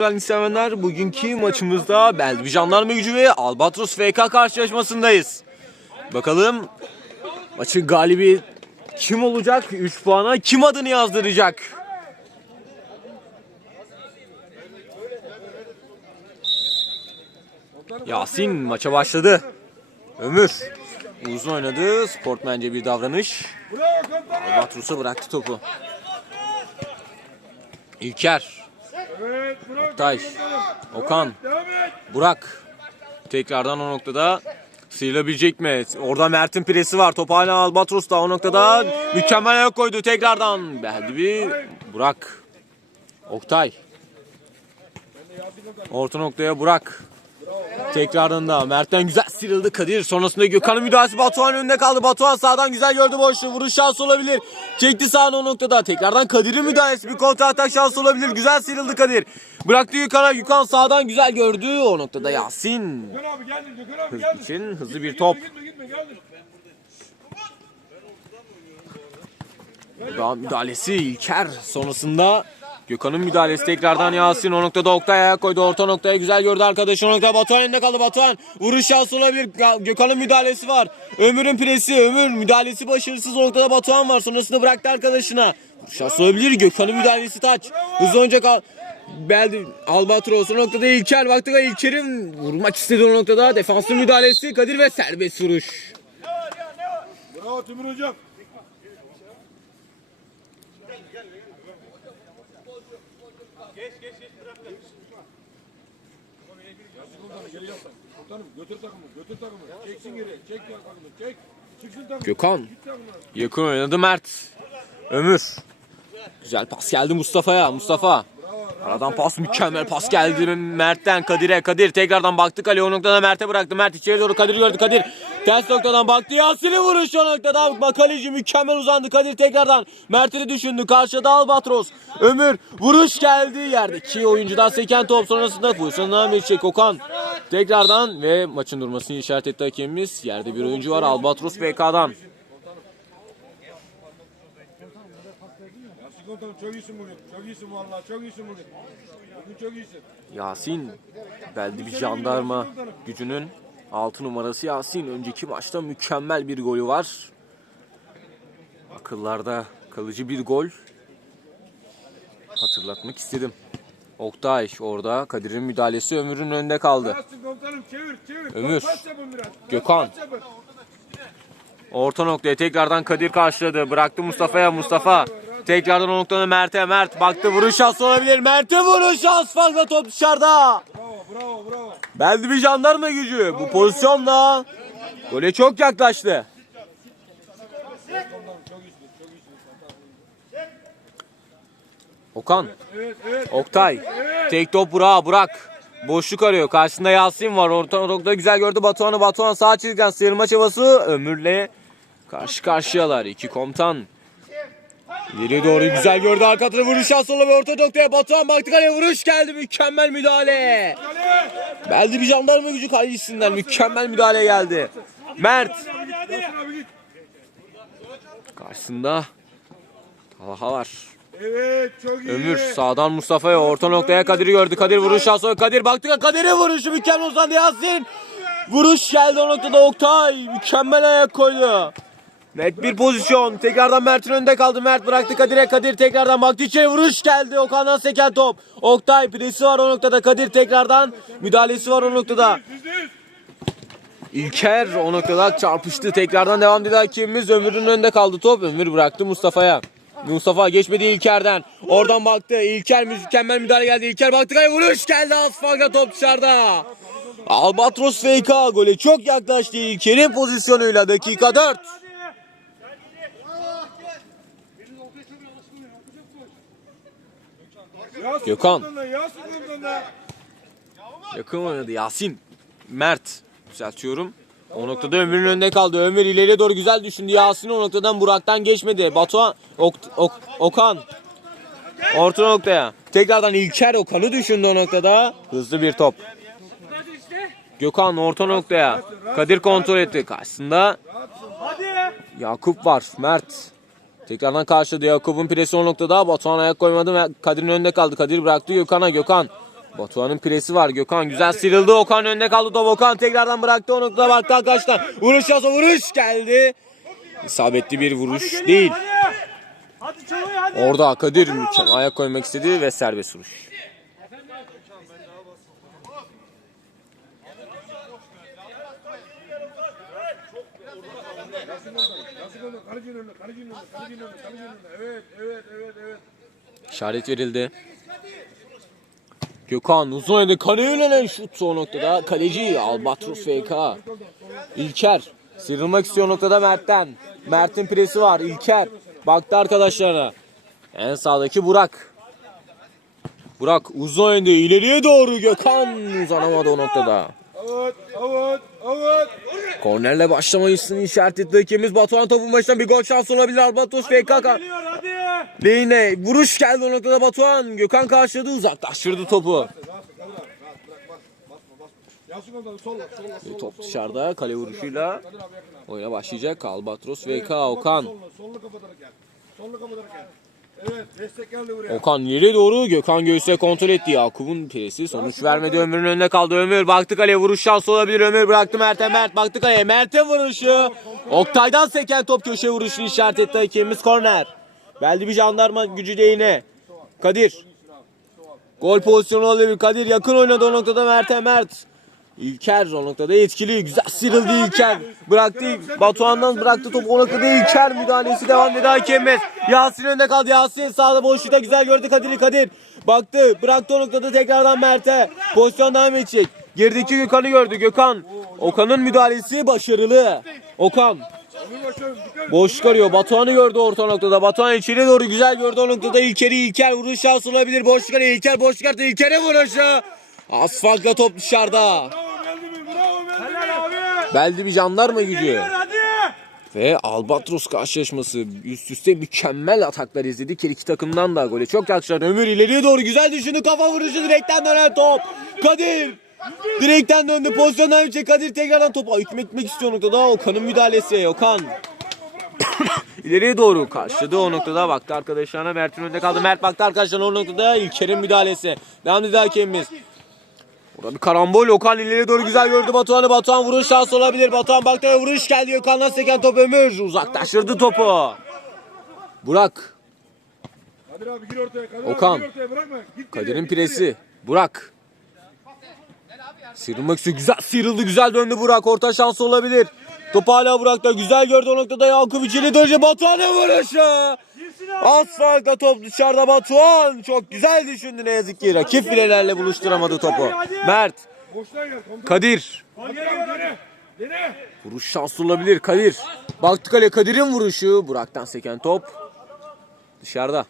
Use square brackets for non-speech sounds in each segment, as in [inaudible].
Değerli sevenler bugünkü maçımızda Beldivi Jandarma Gücü ve Albatros FK karşılaşmasındayız. Bakalım maçın galibi kim olacak? 3 puana kim adını yazdıracak? Yasin maça başladı. Ömür uzun oynadı. Sportmence bir davranış. Albatros'a bıraktı topu. İlker. Oktay, Okan, Burak. Tekrardan o noktada sıyrılabilecek mi? Orada Mert'in presi var. Top hala Albatros'ta. O noktada mükemmel ayak koydu. Tekrardan geldi bir Burak. Oktay. Orta noktaya Burak. Tekrardan da Mert'ten güzel sıyrıldı Kadir. Sonrasında Gökhan'ın müdahalesi Batuhan önünde kaldı. Batuhan sağdan güzel gördü boşluğu. Vuruş şansı olabilir. Çekti sağını o noktada. Tekrardan Kadir'in müdahalesi. Bir kontra atak şansı olabilir. Güzel sıyrıldı Kadir. Bıraktı Gökhan'a. Gökhan sağdan güzel gördü. O noktada Yasin. Hız için hızlı bir top. Daha müdahalesi İlker. Sonrasında Gökhan'ın müdahalesi tekrardan Yasin. O noktada Oktay ayak koydu. Orta noktaya güzel gördü arkadaşı. O noktada Batuhan elinde kaldı. Batuhan vuruş şansı olabilir. Gökhan'ın müdahalesi var. Ömür'ün presi. Ömür müdahalesi başarısız. O noktada Batuhan var. Sonrasında bıraktı arkadaşına. Vuruş şansı olabilir. Gökhan'ın müdahalesi taç. Hızlı oynayacak al. Beldi Albatros o noktada İlker baktı da İlker'in vurmak istediği o noktada defansın müdahalesi Kadir ve serbest vuruş. Bravo Timur hocam. Yazık komutanım, geri Komutanım götür takımı, götür takımı. Çeksin geri, çek ya takımı, çek. Çıksın takım. Gökhan. Yakın oynadı Mert. Ömür. Güzel pas geldi Mustafa'ya. Mustafa. Aradan pas mükemmel pas geldi Mert'ten Kadir'e. Kadir tekrardan baktı kaleye o noktada Mert'e bıraktı. Mert içeri doğru Kadir gördü. Kadir ters noktadan baktı. Yasin'in vuruşu o noktada. Bak kaleci mükemmel uzandı. Kadir tekrardan Mert'i de düşündü. Karşıda Albatros. Ömür vuruş geldi. Yerdeki oyuncudan seken top sonrasında pozisyondan bir çek Okan. Tekrardan ve maçın durmasını işaret etti hakemimiz. Yerde bir oyuncu var Albatros BK'dan. Yasin belli bir jandarma gücünün 6 numarası Yasin. Önceki maçta mükemmel bir golü var. Akıllarda kalıcı bir gol. Hatırlatmak istedim. Oktay orada Kadir'in müdahalesi Ömür'ün önünde kaldı. Ömür. Gökhan. Orta noktaya tekrardan Kadir karşıladı. Bıraktı Mustafa'ya Mustafa. Tekrardan o noktada Mert'e Mert baktı vuruş şansı olabilir. Mert'e vuruş şans fazla top dışarıda. Bravo. Beldi bir jandarma gücü. Bu pozisyonla gole çok yaklaştı. Okan. Oktay. Tek top Burak'a Burak. Boşluk arıyor. Karşısında Yasin var. Orta noktada güzel gördü Batuhan'ı. Batuhan sağ çizgiden sıyırma çabası. Ömür'le karşı karşıyalar. İki komutan. İleri doğru güzel gördü. Arka tarafı vuruş şansı olabilir. Orta noktaya Batuhan baktı kaleye vuruş geldi. Mükemmel müdahale. Beldi bir jandarma gücü kalecisinden mükemmel müdahale geldi. Mert. Karşısında Talha var. Evet, çok iyi. Ömür sağdan Mustafa'ya orta noktaya Kadir'i gördü. Kadir vuruş sonra Kadir baktı Kadir'e vuruşu mükemmel uzandı Yasin. Vuruş geldi o noktada Oktay. Mükemmel ayak koydu. Net bir pozisyon. Tekrardan Mert'in önünde kaldı. Mert bıraktı Kadir'e. Kadir tekrardan baktı içeri vuruş geldi. Okan'dan seken top. Oktay presi var o noktada. Kadir tekrardan müdahalesi var o noktada. İlker o noktada çarpıştı. Tekrardan devam dedi hakemimiz. Ömür'ün önünde kaldı top. Ömür bıraktı Mustafa'ya. Mustafa geçmedi İlker'den. Oradan baktı. İlker mükemmel müdahale geldi. İlker baktı. Kale vuruş geldi. Asfalta top dışarıda. Albatros FK gole çok yaklaştı İlker'in pozisyonuyla dakika 4. Gökhan. Yakın oynadı Yasin. Mert düzeltiyorum. O noktada Ömür'ün önünde kaldı. Ömür ileriye doğru güzel düşündü. Yasin o noktadan Burak'tan geçmedi. Batuhan, Ok- Ok- Okan. Orta noktaya. Tekrardan İlker Okan'ı düşündü o noktada. Hızlı bir top. Gökhan orta noktaya. Kadir kontrol etti. Karşısında Yakup var. Mert. Tekrardan karşıladı. Yakup'un presi o noktada. Batuhan ayak koymadı ve Kadir'in önünde kaldı. Kadir bıraktı Gökhan'a. Gökhan. Batuhan'ın presi var. Gökhan güzel sıyrıldı. Okan önde kaldı. Top Okan tekrardan bıraktı. O noktada baktı arkadaşlar. Vuruş yazı vuruş geldi. İsabetli bir vuruş değil. Hadi. Hadi Çaloy hadi. Orada Kadir ayak koymak istedi ve serbest vuruş. Kalecinin önüne, kalecinin önüne, kalecinin önüne, kalecinin önüne. Evet, evet, evet, evet. İşaret verildi. Gökhan uzun oynadı. Kaleye yönelen şut o noktada. Kaleci Albatros FK. İlker. Sıyrılmak istiyor noktada Mert'ten. Mert'in presi var. İlker. Baktı arkadaşlarına. En sağdaki Burak. Burak uzun oynadı. İleriye doğru Gökhan uzanamadı o noktada. Evet, evet. Kornerle başlamayısını işaret etti hakemimiz. Batuhan topun başından bir gol şansı olabilir. Albatros FK. Geliyor hadi. Lehine vuruş geldi o noktada Batuhan. Gökhan karşıladı uzaklaştırdı topu. Top dışarıda kale vuruşuyla oyuna başlayacak. Albatros VK Okan. Solla kapatarak gel. Solla kapatarak gel. Evet, destek geldi buraya. Okan ileri doğru Gökhan göğüse kontrol etti. Yakup'un presi sonuç vermedi. Ömür'ün önünde kaldı. Ömür baktı kaleye vuruş şansı olabilir. Ömür bıraktı Mert'e. Mert baktı kaleye. Mert'e vuruşu. Oktay'dan seken top köşe vuruşunu işaret etti hakemimiz korner. Beldi bir jandarma gücü de yine. Kadir. Gol pozisyonu olabilir. Kadir yakın oynadı o noktada Mert'e. Mert. İlker o noktada etkili. Güzel sıyrıldı İlker. Bıraktı. Batuhan'dan bıraktı topu o noktada İlker müdahalesi devam ediyor hakemimiz. Yasin önde kaldı. Yasin sağda boşlukta güzel gördü Kadir'i. Kadir baktı. Bıraktı o noktada tekrardan Mert'e. Pozisyon devam edecek. Gerideki Gökhan'ı gördü. Gökhan. Okan'ın müdahalesi başarılı. Okan. Boş çıkarıyor. Batuhan'ı gördü orta noktada. Batuhan içeri doğru güzel gördü o noktada. İlker'i İlker vuruş şansı olabilir. Boş çıkarıyor. İlker boş çıkarttı. İlker'e vuruşu. Asfaltla top dışarıda. Bravo Beldemir, bravo Beldemir. Beldi bir jandarma gücü. Ve Albatros karşılaşması üst üste mükemmel ataklar izledik. Her iki takımdan da golü çok yakışan. Ömür ileriye doğru güzel düşündü. Kafa vuruşu direkten dönen top. Kadir. Direkten döndü. Pozisyondan önce Kadir tekrardan topa hükmetmek etmek istiyor noktada. Okan'ın müdahalesi. Okan. [coughs] İleriye doğru karşıladı o noktada baktı arkadaşlarına Mert'in önünde kaldı. Mert baktı arkadaşlarına o noktada İlker'in müdahalesi. Devam ediyor hakemimiz. Burada bir karambol Okan ileriye doğru güzel gördü Batuhan'ı. Batuhan vuruş şansı olabilir. Batuhan baktı ve vuruş geldi. Okan'dan seken top Ömür. Uzaklaştırdı topu. Burak. Kadir abi gir ortaya, Kadir Okan. abi gir ortaya, bırakma. Git geriye, Kadir'in presi. Burak. Sıyrılmak istiyor. Güzel sıyrıldı. Güzel döndü Burak. Orta şansı olabilir. Top hala Burak'ta. Güzel gördü o noktada. Yakup içeri dönüşü. Batuhan'ın vuruşu. Asfaltta top dışarıda Batuhan. Çok güzel düşündü ne yazık ki. Rakip filelerle buluşturamadı topu. Mert. Kadir. Vuruş şansı olabilir Kadir. Baktı kale Kadir'in vuruşu. Burak'tan seken top. Dışarıda.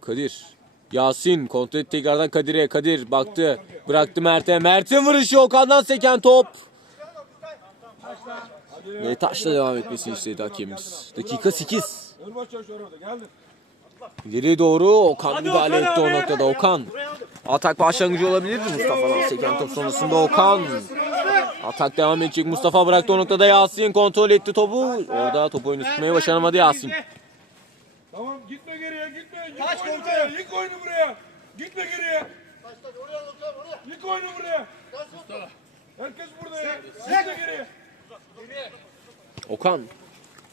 Kadir. Yasin kontrol etti tekrardan Kadir'e. Kadir baktı. Bıraktı Mert'e. Mert'in vuruşu Okan'dan seken top. Ve taşla devam etmesini istedi hakemimiz. Dakika 8. Ölmez çalışıyor orada, geldi. İleriye doğru Okan Hadi müdahale Okan etti o abi. noktada. Okan. Atak başlangıcı olabilirdi Mustafa'dan seken top sonrasında Okan. Atak devam edecek. Mustafa bıraktı o noktada Yasin kontrol etti topu. Orada top oyunu tutmayı başaramadı Yasin. Tamam, gitme geriye, gitme. Yık oyunu buraya, yık oyunu buraya. Gitme geriye. Yık oyunu buraya. Herkes burada ya. Gitme geriye. Okan.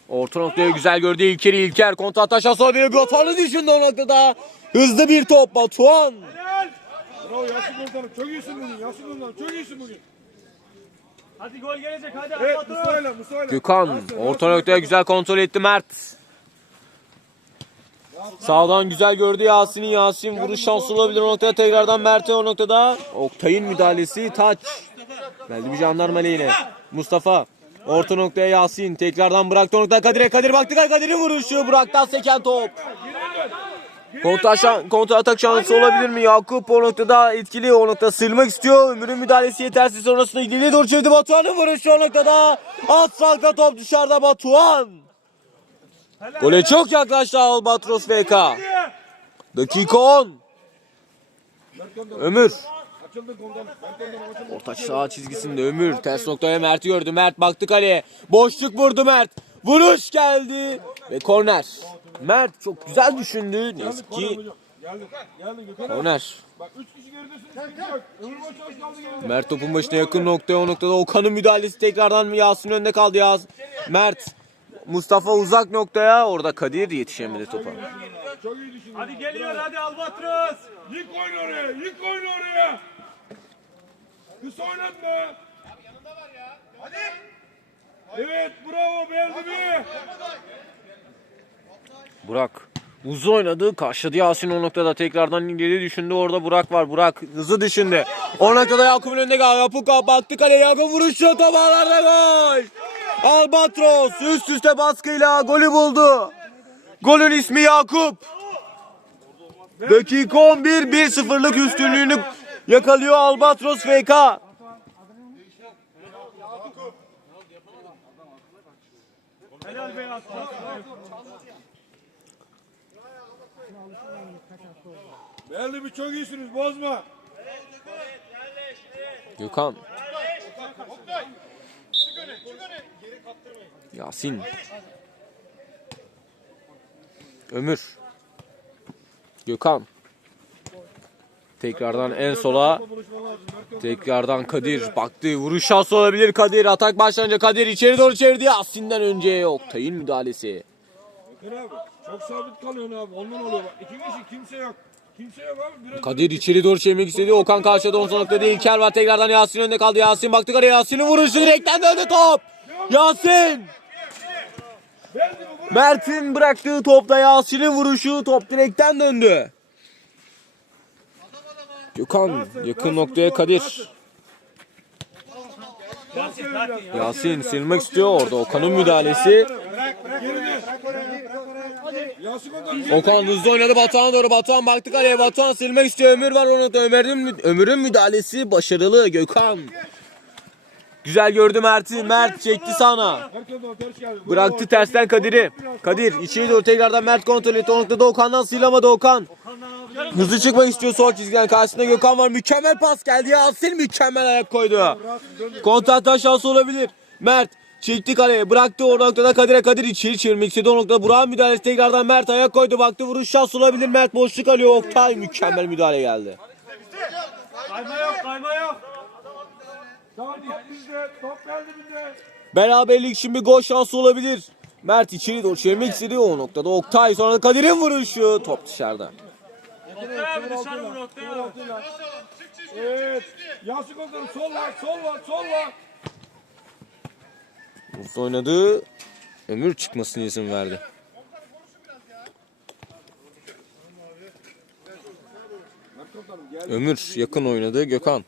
Orta noktaya güzel gördü İlker İlker. Kontra ataş olabilir. Batuhan'ı düşündü o noktada. Hızlı bir top Batuhan. Bravo Yasin komutanım, çok iyisin bugün. Yasin komutanım, çok iyisin bugün. Hadi gol gelecek hadi. Evet, Albatros. Mustafa'yla, Mustafa'yla. Gökhan orta noktaya güzel kontrol etti Mert. Sağdan güzel gördü Yasin'i. Yasin vuruş şansı olabilir o noktada. Tekrardan Mert'e o noktada. Oktay'ın müdahalesi taç. Geldi bir jandarma lehine. Mustafa. Orta noktaya Yasin. Tekrardan bıraktı o noktaya Kadir'e. Kadir baktı Kadir'in vuruşu. Burak'tan seken top. Kontra, şan, atak şansı olabilir mi? Yakup o noktada etkili o noktada sırmak istiyor. Ömür'ün müdahalesi yetersiz sonrasında ilgili doğru çevirdi Batuhan'ın vuruşu o noktada. Asfaltta top dışarıda Batuhan. Gole çok yaklaştı Albatros FK. Dakika 10. Mert komutanım, Ömür. Orta saha çizgisinde Ömür. Ters noktaya Mert'i gördü. Mert baktı kaleye. Boşluk vurdu Mert. Vuruş geldi. Ve korner. Mert çok güzel düşündü. Ne yazık ki. Korner. Mert topun başına yakın noktaya o noktada Okan'ın müdahalesi tekrardan Yasin önünde kaldı Yaz. Mert. Mustafa uzak noktaya orada Kadir yetişemedi topa. Çok iyi düşündün. Hadi geliyor hadi Albatros. Yık oyunu oraya. Yık oyunu oraya. Kısa oynatma. Evet bravo beğendi mi? Burak. Uzun oynadı. Karşıladı Yasin o noktada. Tekrardan ileri düşündü. Orada Burak var. Burak hızlı düşündü. O noktada Yakup'un önünde kaldı. Yakup baktı kaleye. Yakup vuruşu. Tabağlarda gol. Albatros üst üste baskıyla golü buldu. Golün ismi Yakup. Dakika 11 1-0'lık üstünlüğünü yakalıyor Albatros FK. Helal be. Beğendi mi? Çok iyisiniz. Bozma. Gökhan. Yasin. Ömür. Gökhan. Tekrardan en sola. Tekrardan Kadir. Baktı. Vuruş şansı olabilir Kadir. Atak başlanınca Kadir içeri doğru çevirdi. Yasin'den önce Oktay'ın müdahalesi. Gökhan abi. Çok sabit kalıyorsun abi. Ondan oluyor bak. İki kişi kimse yok. Kimse yok abi. Biraz Kadir içeri doğru çevirmek istedi. Okan karşıda on noktada İlker var. Tekrardan Yasin önünde kaldı. Yasin baktı kaleye. Yasin'in vuruşu direkten döndü top. Yasin. Mert'in bıraktığı topta Yasin'in vuruşu top direkten döndü. Gökhan yakın noktaya Kadir. Yasin silmek istiyor orada Okan'ın müdahalesi. Okan. Hızlı oynadı Batuhan'a doğru. Batuhan baktı kaleye. Batuhan silmek istiyor. Ömür var onu da Ömer'in Ömür'ün müdahalesi başarılı Gökhan. Güzel gördü Mert'i. Mert çekti sana. Bıraktı tersten Kadir'i. Kadir içeri doğru tekrardan Mert kontrol etti. O noktada Okan'dan sıyılamadı Okan. Hızlı çıkmak istiyor sol çizgiden. Karşısında Gökhan var. Mükemmel pas geldi. Yasin mükemmel ayak koydu. Kontratta şansı olabilir. Mert çekti kaleye. Bıraktı o noktada Kadir'e. Kadir içeri çevirmek istedi. O noktada Burak'ın müdahalesi tekrardan Mert ayak koydu. Baktı vuruş şansı olabilir. Mert boşluk alıyor. Oktay mükemmel müdahale geldi. Kayma yok kayma yok. Beraberlik şimdi gol şansı olabilir. Mert içeri doğru çevirmek istedi o noktada. Oktay sonra Kadir'in vuruşu. Top dışarıda. Oktay abi dışarı vur Oktay abi. Evet. Yasin Okan sol var. Sol var. Sol var. Uzun oynadı. Ömür çıkmasına izin verdi. Ömür yakın oynadı. Gökhan.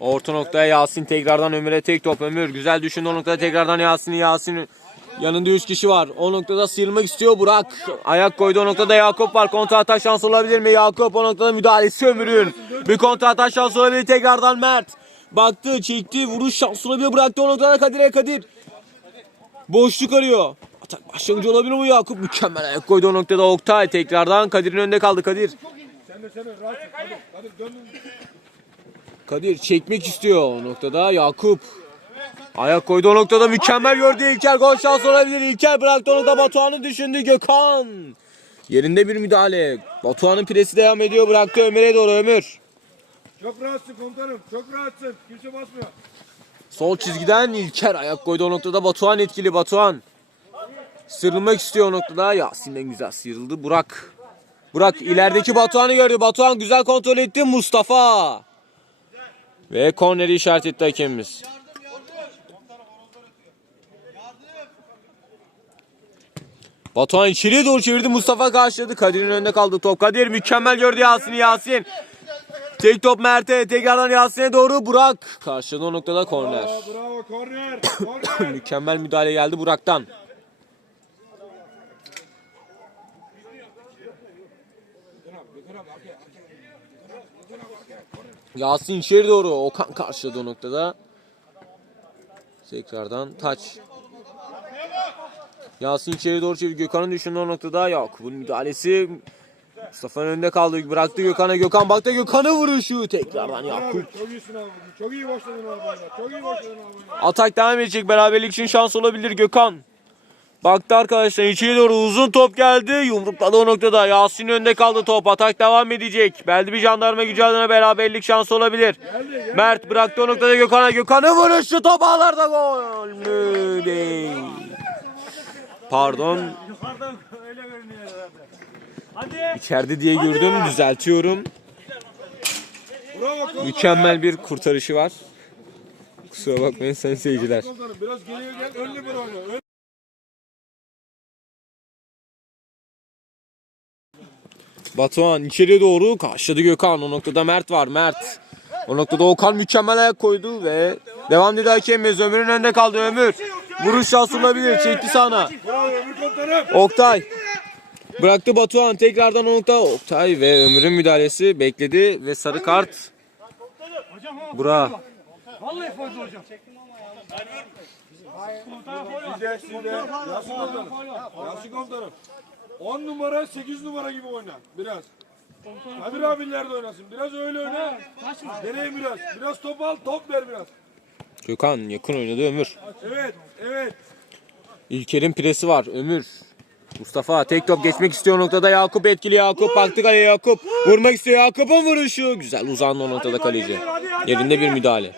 Orta noktaya Yasin tekrardan Ömür'e tek top. Ömür güzel düşündü o noktada tekrardan Yasin'i Yasin yanında 3 kişi var. O noktada sıyrılmak istiyor Burak. Ayak koydu o noktada Yakup var. Kontra atak şansı olabilir mi? Yakup o noktada müdahalesi Ömür'ün. Bir kontra atak şansı olabilir tekrardan Mert. Baktı çekti vuruş şansı olabilir bıraktı o noktada Kadir'e Kadir. Boşluk arıyor. Atak başlangıcı olabilir mi Yakup? Mükemmel ayak koydu o noktada Oktay. Tekrardan Kadir'in önünde kaldı Kadir. Kadir çekmek istiyor o noktada Yakup. Ayak koydu o noktada mükemmel gördü İlker gol şansı olabilir. İlker bıraktı onu da Batuhan'ı düşündü Gökhan. Yerinde bir müdahale. Batuhan'ın presi devam ediyor bıraktı Ömer'e doğru Ömür. Çok rahatsın komutanım. Çok rahatsın. Kimse basmıyor. Sol çizgiden İlker ayak koydu o noktada Batuhan etkili Batuhan. Sıyrılmak istiyor o noktada Yasin'den güzel sıyrıldı Burak. Burak ilerideki Batuhan'ı gördü. Batuhan güzel kontrol etti Mustafa. Ve korneri işaret etti hakemimiz. Batuhan içeriye doğru çevirdi. Mustafa karşıladı. Kadir'in önünde kaldı top. Kadir mükemmel gördü Yasin'i Yasin. Tek top Mert'e. Tekrardan Yasin'e doğru Burak. Karşıladı o noktada korner. Bravo. [coughs] Korner. Mükemmel müdahale geldi Burak'tan. Yasin içeri doğru. Okan karşıladı o noktada. Tekrardan taç. Yasin içeri doğru çevir. Gökhan'ın düşündüğü noktada yok. Bunun müdahalesi Mustafa'nın önünde kaldı. Bıraktı Gökhan'a. Gökhan baktı Gökhan'ı vuruşu. Tekrardan Yakup. Abi, çok iyi başladın abi. Çok iyi başladın abi. Atak devam edecek. Beraberlik için şans olabilir Gökhan. Baktı arkadaşlar içeri doğru uzun top geldi. Yumrukladı o noktada. Yasin önde kaldı top. Atak devam edecek. Belki bir jandarma gücü adına beraberlik şansı olabilir. Mert bıraktı o noktada Gökhan'a. Gökhan'ın vuruşu top ağlarda gol mü değil. Pardon. Yukarıdan [laughs] öyle görünüyor herhalde. Hadi. İçeride diye gördüm. Düzeltiyorum. Bravo. Mükemmel bir kurtarışı var. Kusura bakmayın sayın seyirciler. Biraz geriye gel. Önlü bir. Ön- Batuhan içeriye doğru karşıladı Gökhan. O noktada Mert var. Mert. O noktada Okan mükemmel ayak koydu ve devam dedi hakemimiz. Ömür'ün önünde kaldı Ömür. Vuruş şansı olabilir. Çekti sana. Oktay. Bıraktı Batuhan. Tekrardan o nokta. Oktay ve Ömür'ün müdahalesi bekledi ve sarı kart. Bura. Vallahi fazla hocam. Size size. Yasin komutanım. Yasin komutanım. 10 numara 8 numara gibi oyna. Biraz. Kadir abiler de oynasın. Biraz öyle oyna. Nereye biraz? Biraz top al, top ver biraz. Gökhan yakın oynadı Ömür. Evet, evet. İlker'in presi var. Ömür. Mustafa tek top geçmek istiyor noktada. Yakup etkili Yakup baktı kaleye Yakup. Vurmak istiyor Yakup'un vuruşu. Güzel uzandı o noktada kaleci. yerinde bir müdahale.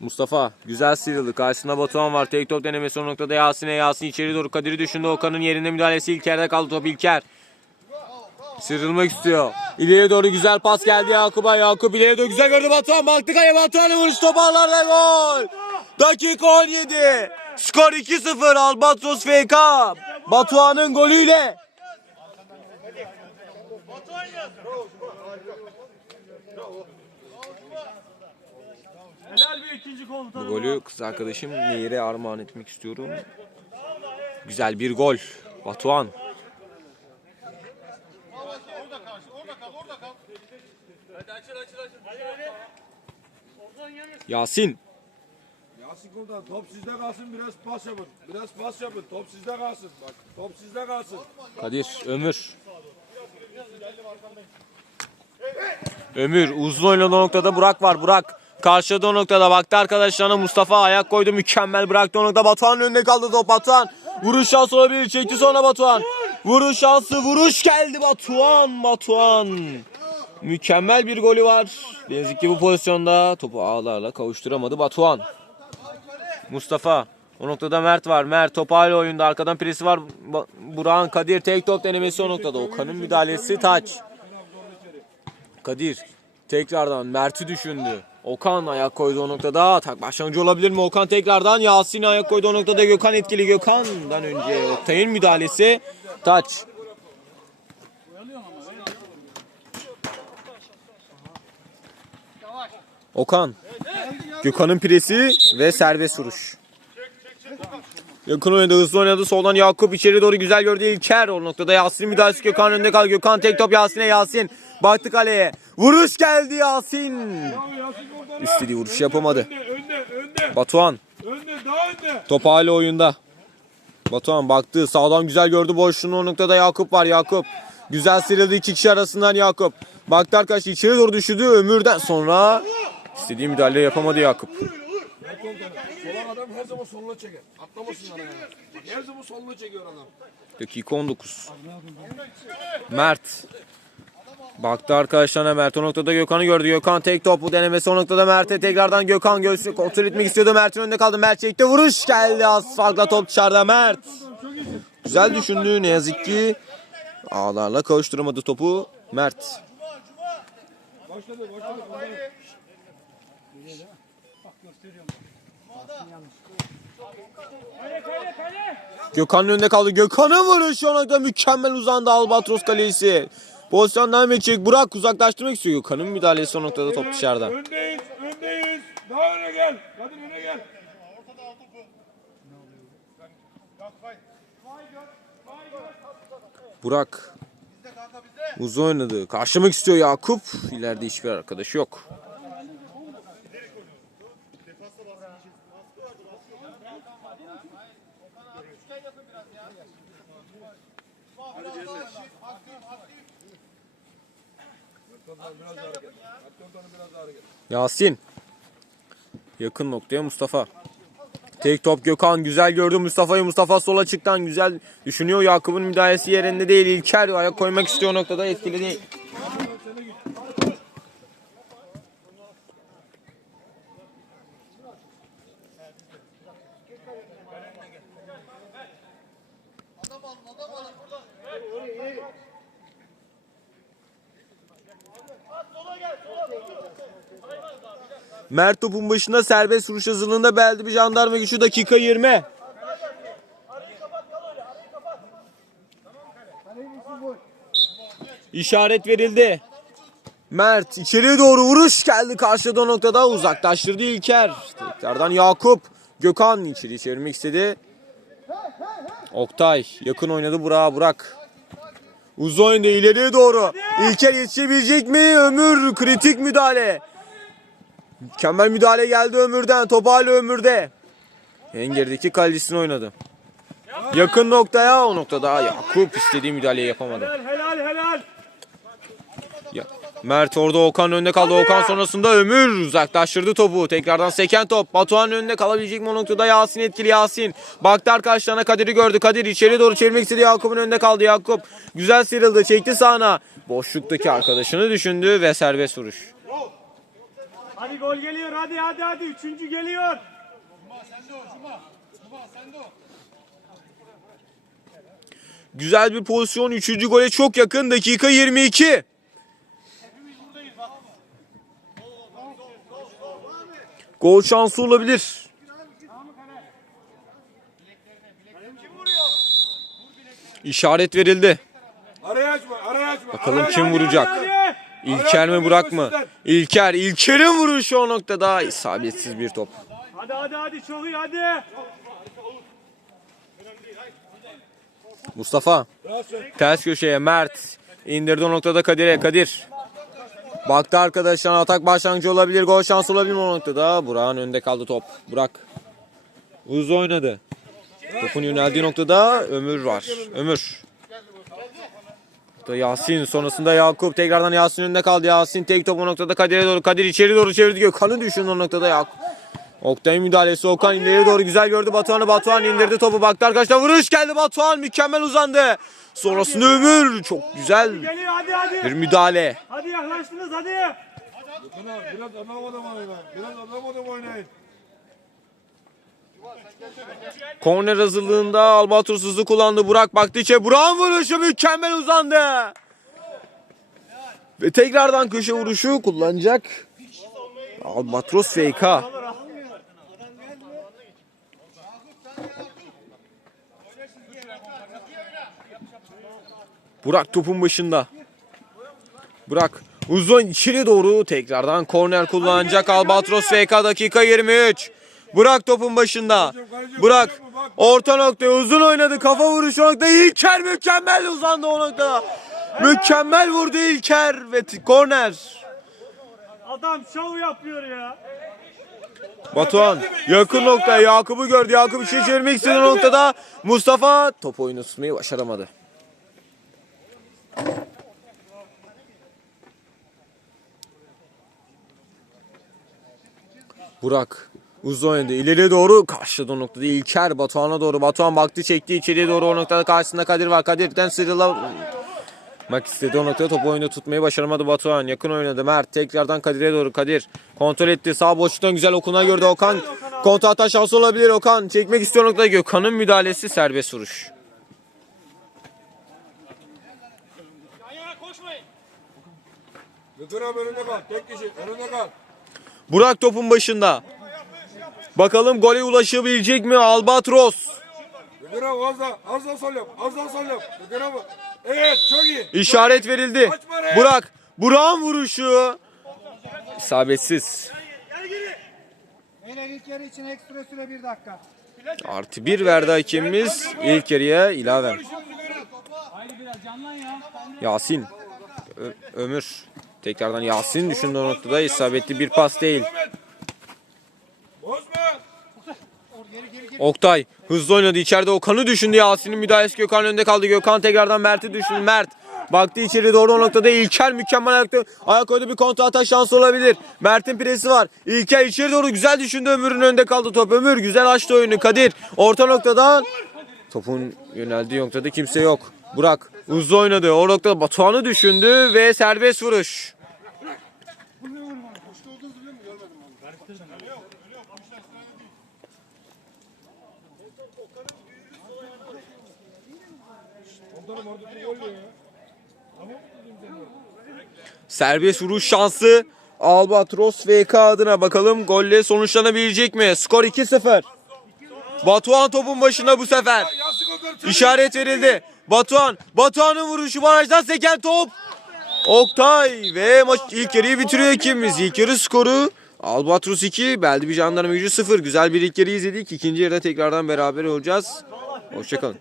Mustafa güzel sıyrıldı. Karşısında Batuhan var. Tek top denemesi o noktada Yasin'e. Yasin içeri doğru. Kadir'i düşündü. Okan'ın yerinde müdahalesi İlker'de kaldı top İlker Sıyrılmak istiyor. İleriye doğru güzel pas geldi Yakup'a. Yakup ileriye doğru güzel gördü Batuhan. Baktı kaleye Batuhan'ın vuruş top ağlarda gol. Dakika 17. Skor 2-0 Albatros FK. Batuhan'ın golüyle. Bu golü kız arkadaşım Nehir'e armağan etmek istiyorum. Güzel bir gol. Batuhan. Yasin. Yasin komutan top sizde kalsın biraz pas yapın. Biraz pas yapın. Top sizde kalsın. Bak top sizde kalsın. Kadir, Ömür. Ömür uzun oynadığı noktada Burak var. Burak karşıladı o noktada baktı arkadaşlarına Mustafa ayak koydu mükemmel bıraktı o noktada Batuhan'ın önünde kaldı top Batuhan. Vuruş şansı olabilir çekti sonra Batuhan. Vuruş şansı vuruş geldi Batuhan Batuhan. Mükemmel bir golü var. Ne yazık ki bu pozisyonda topu ağlarla kavuşturamadı Batuhan. Mustafa. O noktada Mert var. Mert top hala oyunda. Arkadan presi var. Burak'ın Kadir tek top denemesi o noktada. Okan'ın müdahalesi taç. Kadir tekrardan Mert'i düşündü. Okan ayak koydu o noktada. Atak başlangıcı olabilir mi? Okan tekrardan Yasin ayak koydu o noktada. Gökhan etkili. Gökhan'dan önce Oktay'ın müdahalesi taç. Okan. Gökhan'ın presi ve serbest vuruş. Yakın oynadı, hızlı oynadı. Soldan Yakup içeri doğru güzel gördü İlker. O noktada Yasin müdahalesi Gökhan önünde kal. Gökhan tek top Yasin'e Yasin. Baktı kaleye. Vuruş geldi Yasin. İstediği vuruş yapamadı. Batuhan. Top hala oyunda. Batuhan baktı. Sağdan güzel gördü boşluğunu. O noktada Yakup var. Yakup. Güzel sıyrıldı iki kişi arasından Yakup. Baktı arkadaşlar içeri doğru düşürdü. Ömürden sonra istediği müdahale yapamadı Yakup. Solan adam her zaman soluna çeker. Atlamasınlar yani. Her zaman soluna çekiyor adam. Dakika 19. Mert. Baktı arkadaşlarına Mert o noktada Gökhan'ı gördü. Gökhan tek topu denemesi o noktada Mert'e tekrardan Gökhan göğsünü kontrol etmek istiyordu. Mert'in önünde kaldı. Mert çekti. Vuruş geldi. Asfaltla top dışarıda Mert. Güzel düşündü. Ne yazık ki ağlarla kavuşturamadı topu Mert. Başladı, başladı. Gökhan'ın önünde kaldı. Gökhan'ın vuruşu o noktada mükemmel uzandı Albatros kalesi. Pozisyondan geçecek. Burak uzaklaştırmak istiyor. Gökhan'ın müdahalesi o noktada top dışarıda. Öndeyiz, öndeyiz. Daha öne gel. Kadir öne gel. Burak uzun oynadı. Karşılamak istiyor Yakup. İleride hiçbir arkadaşı yok. Yasin. Yakın noktaya Mustafa. Tek top Gökhan güzel gördü Mustafa'yı. Mustafa sola çıktan güzel düşünüyor. Yakup'un müdahalesi yerinde değil. İlker ayak koymak istiyor noktada etkili değil. Mert topun başında serbest vuruş hazırlığında beldi bir jandarma güçlü dakika 20. İşaret verildi. Mert içeriye doğru vuruş geldi karşıda noktada uzaklaştırdı İlker. Tekrardan Yakup. Gökhan içeri çevirmek istedi. Oktay yakın oynadı Burak'a Burak. Uzun oyunda ileriye doğru. İlker yetişebilecek mi? Ömür kritik müdahale. Mükemmel müdahale geldi Ömür'den. Top hala Ömür'de. En gerideki kalecisini oynadı. Yakın noktaya o noktada Yakup istediği müdahaleyi yapamadı. Helal helal. Ya, Mert orada Okan önünde kaldı. Okan sonrasında Ömür uzaklaştırdı topu. Tekrardan seken top. Batuhan önünde kalabilecek mi o noktada Yasin etkili Yasin. Baktı arkadaşlarına Kadir'i gördü. Kadir içeri doğru çevirmek istedi. Yakup'un önünde kaldı. Yakup güzel sıyrıldı. Çekti sağına. Boşluktaki arkadaşını düşündü ve serbest vuruş. Hadi gol geliyor hadi hadi hadi. Üçüncü geliyor. Güzel bir pozisyon. Üçüncü gole çok yakın. Dakika 22. Gol şansı olabilir. İşaret verildi. Araya açma, araya açma. Bakalım araya kim açma. vuracak? Hadi. İlker mi Burak mı? İlker. İlker'in vuruşu o noktada isabetsiz bir top. Hadi hadi hadi iyi hadi. Mustafa. Ters köşeye Mert. indirdi o noktada Kadir'e. Kadir. Baktı arkadaşlar atak başlangıcı olabilir. Gol şansı olabilir o noktada? Burak'ın önünde kaldı top. Burak. Uzun oynadı. Topun yöneldiği noktada Ömür var. Ömür. Da Yasin sonrasında Yakup tekrardan Yasin önünde kaldı. Yasin tek top o noktada Kadir'e doğru. Kadir içeri doğru çevirdi. Gökhan'ı düşündü o noktada Yakup. Oktay müdahalesi Okan ileriye doğru güzel gördü Batuhan'ı. Batuhan indirdi topu baktı arkadaşlar vuruş geldi Batuhan mükemmel uzandı. Sonrasında Ömür çok güzel bir müdahale. Hadi yaklaştınız hadi. Biraz adam adam oynayın. Biraz adam adam oynayın. Korner hazırlığında Albatros hızlı kullandı. Burak baktı içe. Burak'ın vuruşu mükemmel uzandı. Ve tekrardan köşe vuruşu kullanacak. Albatros FK. Burak topun başında. Burak uzun içeri doğru tekrardan korner kullanacak Albatros FK dakika 23. Burak topun başında. Burak orta noktaya uzun oynadı kafa vuruşu nokta İlker mükemmel uzandı o noktada. Mükemmel vurdu İlker ve korner. Adam şov yapıyor ya. Batuhan yakın noktaya Yakup'u gördü. Yakup içeri çevirmek istedi noktada. Mustafa top oyunu tutmayı başaramadı. Burak uzun oynadı. İleriye doğru karşıladı o noktada. İlker Batuhan'a doğru. Batuhan baktı çekti içeriye doğru o noktada karşısında Kadir var. Kadir'den sıyrılmak istedi o noktada topu oyunda tutmayı başaramadı Batuhan. Yakın oynadı. Mert tekrardan Kadir'e doğru. Kadir kontrol etti. Sağ boşluktan güzel Okun'a gördü. Okan kontra hata şansı olabilir. Okan çekmek istiyor noktada Gökhan'ın müdahalesi serbest vuruş. Abi önünde kal. Tek kişi önünde kal. Burak topun başında. Bakalım gole ulaşabilecek mi Albatros? Abi az daha, az daha sol yap. Az daha sol yap. Gökhan abi. Evet çok iyi. İşaret verildi. Burak. Burak'ın vuruşu. İsabetsiz. Beyler ilk yarı için ekstra süre bir dakika. Artı bir verdi hakemimiz. İlk yarıya ilave. Yasin. Ö- Ömür. Tekrardan Yasin düşündüğü noktada isabetli bir pas değil. Oktay hızlı oynadı. İçeride Okan'ı düşündü. Yasin'in müdahalesi Gökhan önünde kaldı. Gökhan tekrardan Mert'i düşündü. Mert Baktı içeri doğru o noktada İlker mükemmel ayakta. Ayak koydu bir kontra atak şansı olabilir. Mert'in presi var. İlker içeri doğru güzel düşündü. Ömür'ün önünde kaldı top. Ömür güzel açtı oyunu. Kadir orta noktadan Topun yöneldiği noktada kimse yok. Burak hızlı oynadı. O noktada Batuhan'ı düşündü ve serbest vuruş. Serbest vuruş şansı Albatros VK adına bakalım golle sonuçlanabilecek mi? Skor 2-0. Batuhan topun başında bu sefer. İşaret verildi. Batuhan. Batuhan'ın vuruşu barajdan seken top. Oktay ve maç ilk yarıyı bitiriyor ikimiz. İlk yarı skoru Albatros 2, Beldi bir jandarma gücü 0. Güzel bir ilk yarı izledik. İkinci yarıda tekrardan beraber olacağız. Hoşçakalın.